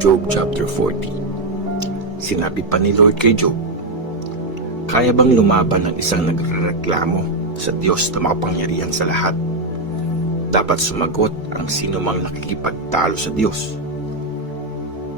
Job chapter 40. Sinabi pa ni Lord kay Job, kaya bang lumaban ng isang nagrereklamo sa Diyos na makapangyarihan sa lahat? Dapat sumagot ang sino mang nakikipagtalo sa Diyos.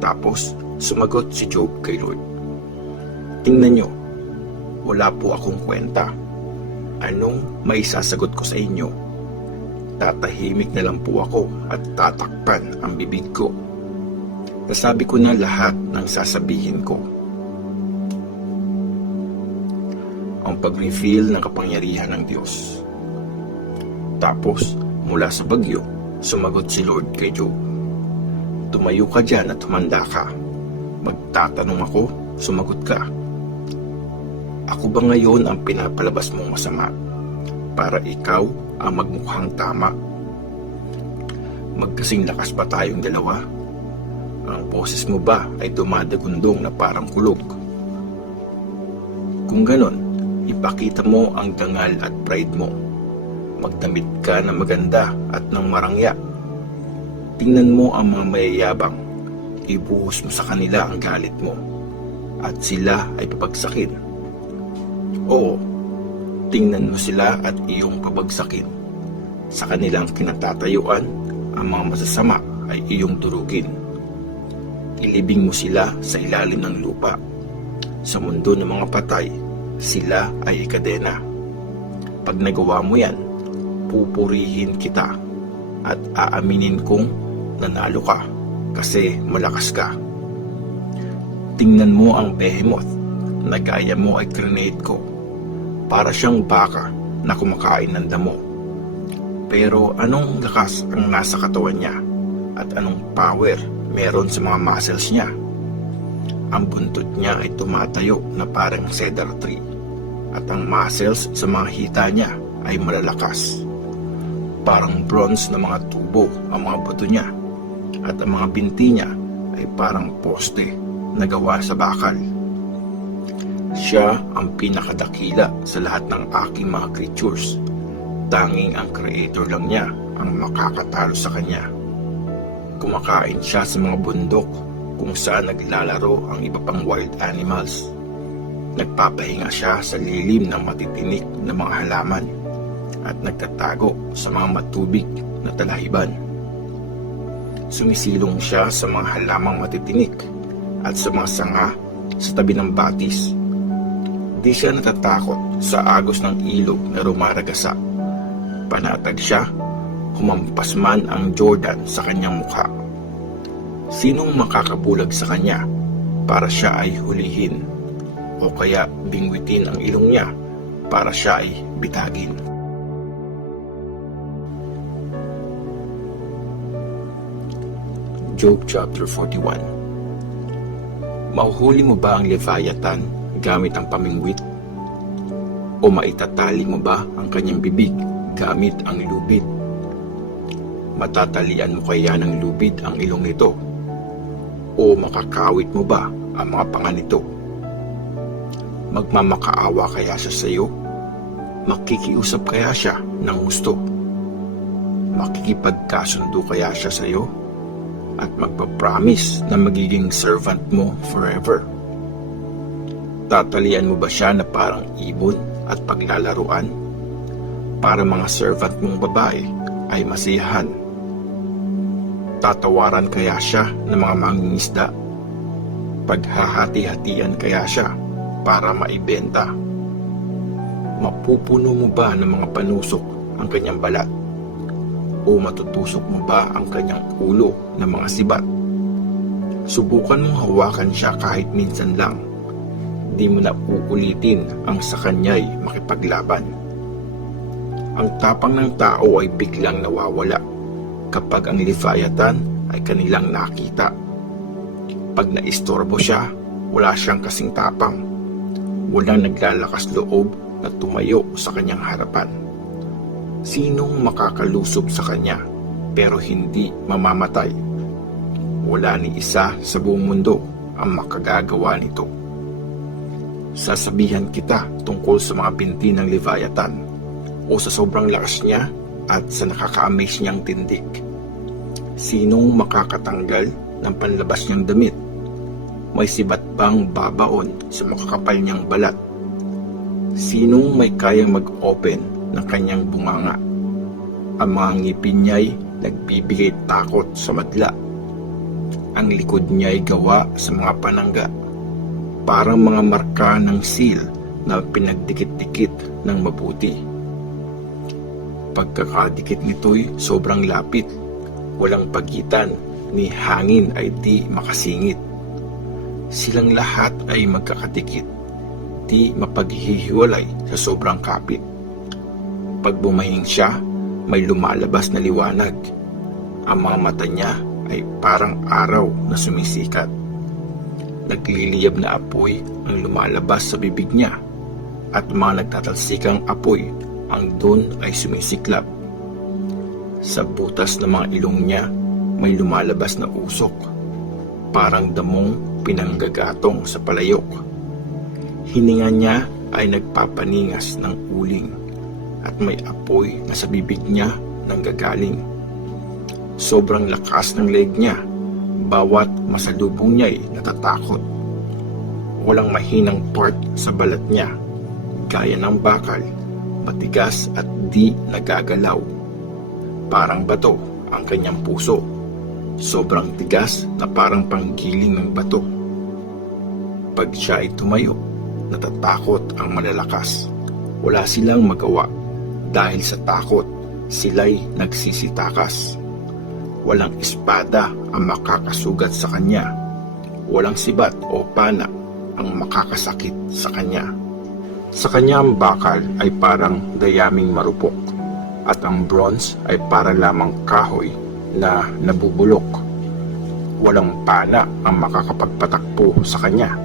Tapos, sumagot si Job kay Lord, tingnan nyo, wala po akong kwenta. Anong may sasagot ko sa inyo? Tatahimik na lang po ako at tatakpan ang bibig ko. Nasabi ko na lahat ng sasabihin ko. Ang pag-reveal ng kapangyarihan ng Diyos. Tapos, mula sa bagyo, sumagot si Lord kay Job, tumayo ka dyan at humanda ka. Magtatanong ako, sumagot ka. Ako ba ngayon ang pinapalabas mong masama para ikaw ang magmukhang tama? Magkasing lakas ba tayong dalawa? Ang boses mo ba ay dumadagundong na parang kulog? Kung ganon, ipakita mo ang dangal at pride mo. Magdamit ka na maganda at ng marangya. Tingnan mo ang mga mayayabang. Ibuhos mo sa kanila ang galit mo. At sila ay papagsakin. Oo, tingnan mo sila at iyong pabagsakin. Sa kanilang kinatatayuan, ang mga masasama ay iyong durugin. Ilibing mo sila sa ilalim ng lupa. Sa mundo ng mga patay, sila ay ikadena. Pag nagawa mo yan, pupurihin kita at aaminin kong nanalo ka kasi malakas ka. Tingnan mo ang behemoth na gaya mo ay grenade ko. Para siyang baka na kumakain ng damo. Pero anong lakas ang nasa katawan niya at anong power meron sa mga muscles niya? Ang buntot niya ay tumatayo na parang cedar tree at ang muscles sa mga hita niya ay malalakas. Parang bronze na mga tubo ang mga buto niya at ang mga binti niya ay parang poste na gawa sa bakal. Siya ang pinakadakila sa lahat ng aking mga creatures. Tanging ang creator lang niya ang makakatalo sa kanya. Kumakain siya sa mga bundok kung saan naglalaro ang iba pang wild animals. Nagpapahinga siya sa lilim ng matitinik na mga halaman at nagtatago sa mga matubig na talahiban. Sumisilong siya sa mga halamang matitinik at sa mga sanga sa tabi ng batis. Di siya natatakot sa agos ng ilog na rumaragasa. Panatag siya, humampas man ang Jordan sa kanyang mukha. Sinong makakabulag sa kanya para siya ay hulihin o kaya bingwitin ang ilong niya para siya ay bitagin? Job chapter 41. Mahuhuli mo ba ang Leviathan gamit ang pamingwit? O maitatali mo ba ang kanyang bibig gamit ang lubid? Matatalian mo kaya ng lubid ang ilong nito? O makakawit mo ba ang mga panga nito? Magmamakaawa kaya siya sa iyo? Makikiusap kaya siya ng gusto? Makikipagkasundo kaya siya sa iyo? At magpapromise na magiging servant mo forever? Tatalian mo ba siya na parang ibon at paglalaruan? Para mga servant mong babae ay masiyahan. Tatawaran kaya siya ng mga mangingisda? Paghahati-hatian kaya siya para maibenta? Mapupuno mo ba ng mga panusok ang kanyang balat? O matutusok mo ba ang kanyang ulo ng mga sibat? Subukan mong hawakan siya kahit minsan lang. Di mo na uulitin ang sa kanya'y makipaglaban. Ang tapang ng tao ay biglang nawawala kapag ang Leviathan ay kanilang nakita. Pag naistorbo siya, wala siyang kasing tapang. Walang naglalakas loob na tumayo sa kanyang harapan. Sinong makakalusob sa kanya pero hindi mamamatay? Wala ni isa sa buong mundo ang makagagawa nito. Sasabihan kita tungkol sa mga binti ng Leviathan o sa sobrang lakas niya at sa nakaka-amaze niyang tindig. Sinong makakatanggal ng panlabas niyang damit. May sibat bang babaon sa makakapal niyang balat? Sinong may kayang mag-open ng kanyang bunganga? Ang mga ngipin niya'y nagbibigay takot sa madla. Ang likod niya'y gawa sa mga panangga, parang mga marka ng seal na pinagdikit-dikit ng mabuti. Pagkakadikit nito'y sobrang lapit, walang pagitan, ni hangin ay di makasingit. Silang lahat ay magkakadikit, di mapaghihiwalay sa sobrang kapit. Pag bumahing siya, may lumalabas na liwanag. Ang mga mata niya ay parang araw na sumisikat. Nagliliyab na apoy ang lumalabas sa bibig niya, at mga nagtatalsikang apoy ang doon ay sumisiklab. Sa butas ng mga ilong niya may lumalabas na usok, parang damong pinanggagatong sa palayok. Hininga niya ay nagpapaningas ng uling, at may apoy na sa bibig niya nanggagaling. Sobrang lakas ng leeg niya, bawat masalubong niya ay natatakot. Walang mahinang part sa balat niya, gaya ng bakal, matigas at di nagagalaw. Parang bato ang kanyang puso, sobrang tigas na parang panggiling ng bato. Pag siya ay tumayo, natatakot ang malalakas. Wala silang magawa dahil sa takot, sila'y nagsisitakas. Walang espada ang makakasugat sa kanya. Walang sibat o pana ang makakasakit sa kanya. Sa kanya ang bakal ay parang dayaming marupok, at ang bronze ay para lamang kahoy na nabubulok. Walang pana ang makakapagpatakbo sa kanya.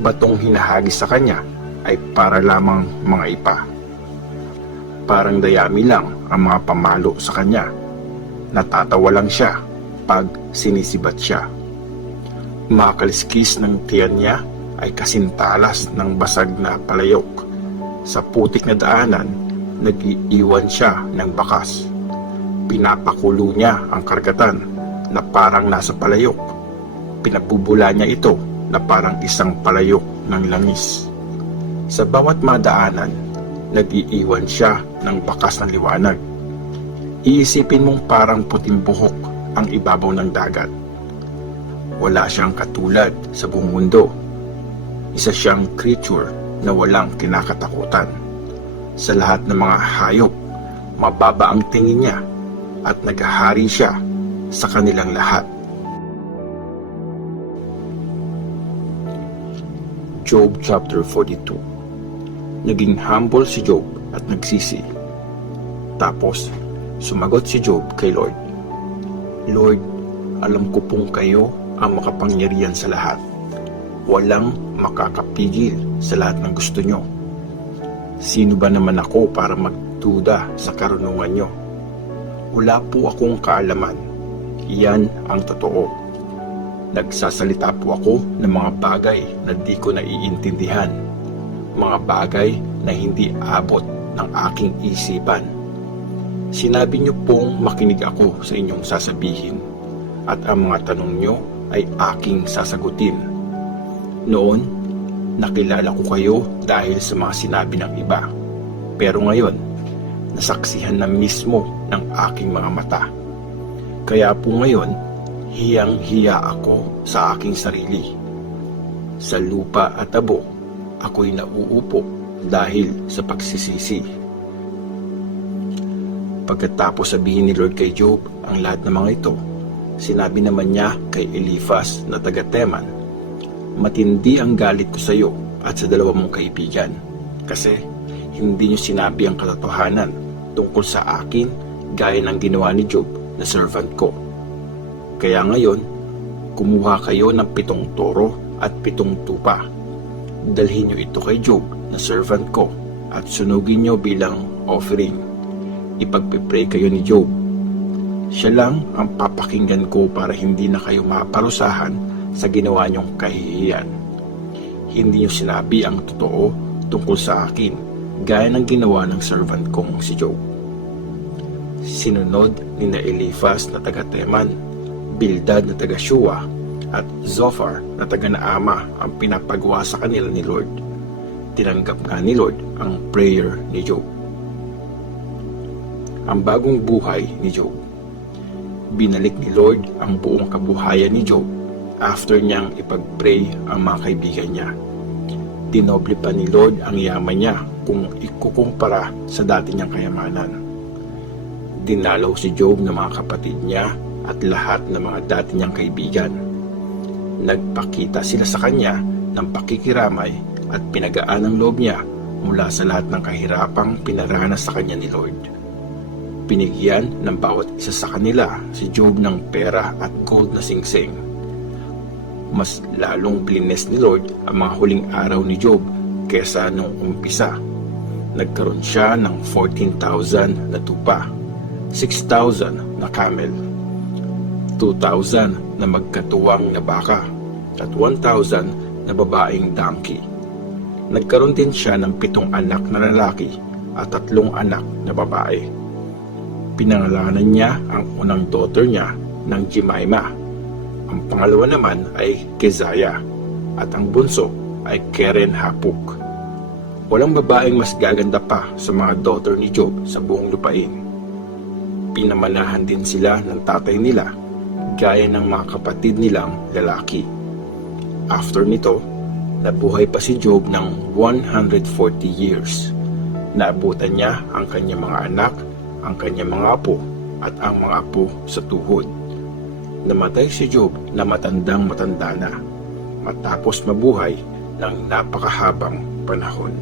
Batong hinahagis sa kanya ay para lamang mga ipa. Parang dayami lang ang mga pamalo sa kanya. Natatawa lang siya pag sinisibat siya. Mga kaliskis ng tiyan niya ay kasintalas ng basag na palayok. Sa putik na daanan, nag-iiwan siya ng bakas. Pinapakulo niya ang karagatan na parang nasa palayok. Pinabubula niya ito na parang isang palayok ng langis. Sa bawat madaanan, nag-iiwan siya ng bakas ng liwanag. Iisipin mong parang puting buhok ang ibabaw ng dagat. Wala siyang katulad sa buong mundo. Isa siyang creature na walang kinakatakutan. Sa lahat ng mga hayop, mababa ang tingin niya at naghahari siya sa kanilang lahat. Job chapter 42. Naging humble si Job at nagsisi. Tapos, sumagot si Job kay Lord, Lord, alam ko pong kayo ang makapangyarihan sa lahat. Walang makakapigil sa lahat ng gusto nyo. Sino ba naman ako para magduda sa karunungan nyo? Wala po akong kaalaman. Iyan ang totoo. Nagsasalita po ako ng mga bagay na di ko naiintindihan. Mga bagay na hindi abot ng aking isipan. Sinabi niyo pong makinig ako sa inyong sasabihin, at ang mga tanong niyo ay aking sasagutin. Noon, nakilala ko kayo dahil sa mga sinabi ng iba. Pero ngayon, nasaksihan na mismo ng aking mga mata. Kaya po ngayon, hiyang-hiya ako sa aking sarili. Sa lupa at abo, ako'y nauupo dahil sa pagsisisi. Pagkatapos sabihin ni Lord kay Job ang lahat ng mga ito, sinabi naman niya kay Eliphaz na taga-Teman, matindi ang galit ko sa iyo at sa dalawa mong kaibigan, kasi hindi niyo sinabi ang katotohanan tungkol sa akin gaya ng ginawa ni Job na servant ko. Kaya ngayon, kumuha kayo ng 7 toro at 7 tupa. Dalhin niyo ito kay Job na servant ko at sunugin niyo bilang offering. Ipagpipray kayo ni Job. Siya lang ang papakinggan ko para hindi na kayo maparusahan sa ginawa niyong kahihiyan. Hindi niyo sinabi ang totoo tungkol sa akin, gaya ng ginawa ng servant kong si Job. Sinunod ni Eliphaz na taga-Teman Bildad na taga Shua at Zophar na taga Naama ang pinapagawa sa kanila ni Lord. Tinanggap nga ni Lord ang prayer ni Job. Ang bagong buhay ni Job. Binalik ni Lord ang buong kabuhayan ni Job after niyang ipag-pray ang mga kaibigan niya. Dinoble pa ni Lord ang yaman niya kung ikukumpara sa dati niyang kayamanan. Dinalaw si Job ng mga kapatid niya at lahat ng mga dati niyang kaibigan. Nagpakita sila sa kanya ng pakikiramay at pinagaan ang loob niya mula sa lahat ng kahirapang pinaranas sa kanya ni Lord. Binigyan ng bawat isa sa kanila si Job ng pera at gold na singsing. Mas lalong blines ni Lord ang mga huling araw ni Job kesa nung umpisa. Nagkaroon siya ng 14,000 na tupa, 6,000 na camel, 2,000 na magkatuwang na baka, at 1,000 na babaeng donkey. Nagkaroon din siya ng 7 anak na lalaki at 3 anak na babae. Pinangalanan niya ang unang daughter niya ng Jemima. Ang pangalawa naman ay Keziah at ang bunso ay Keren Hapuk. Walang babaeng mas gaganda pa sa mga daughter ni Job sa buong lupain. Pinamanahan din sila ng tatay nila gaya ng mga kapatid nilang lalaki. After nito, nabuhay pa si Job ng 140 years. Naabutan niya ang kanyang mga anak, ang kanyang mga apo, at ang mga apo sa tuhod. Namatay si Job na matandang matanda na, matapos mabuhay ng napakahabang panahon.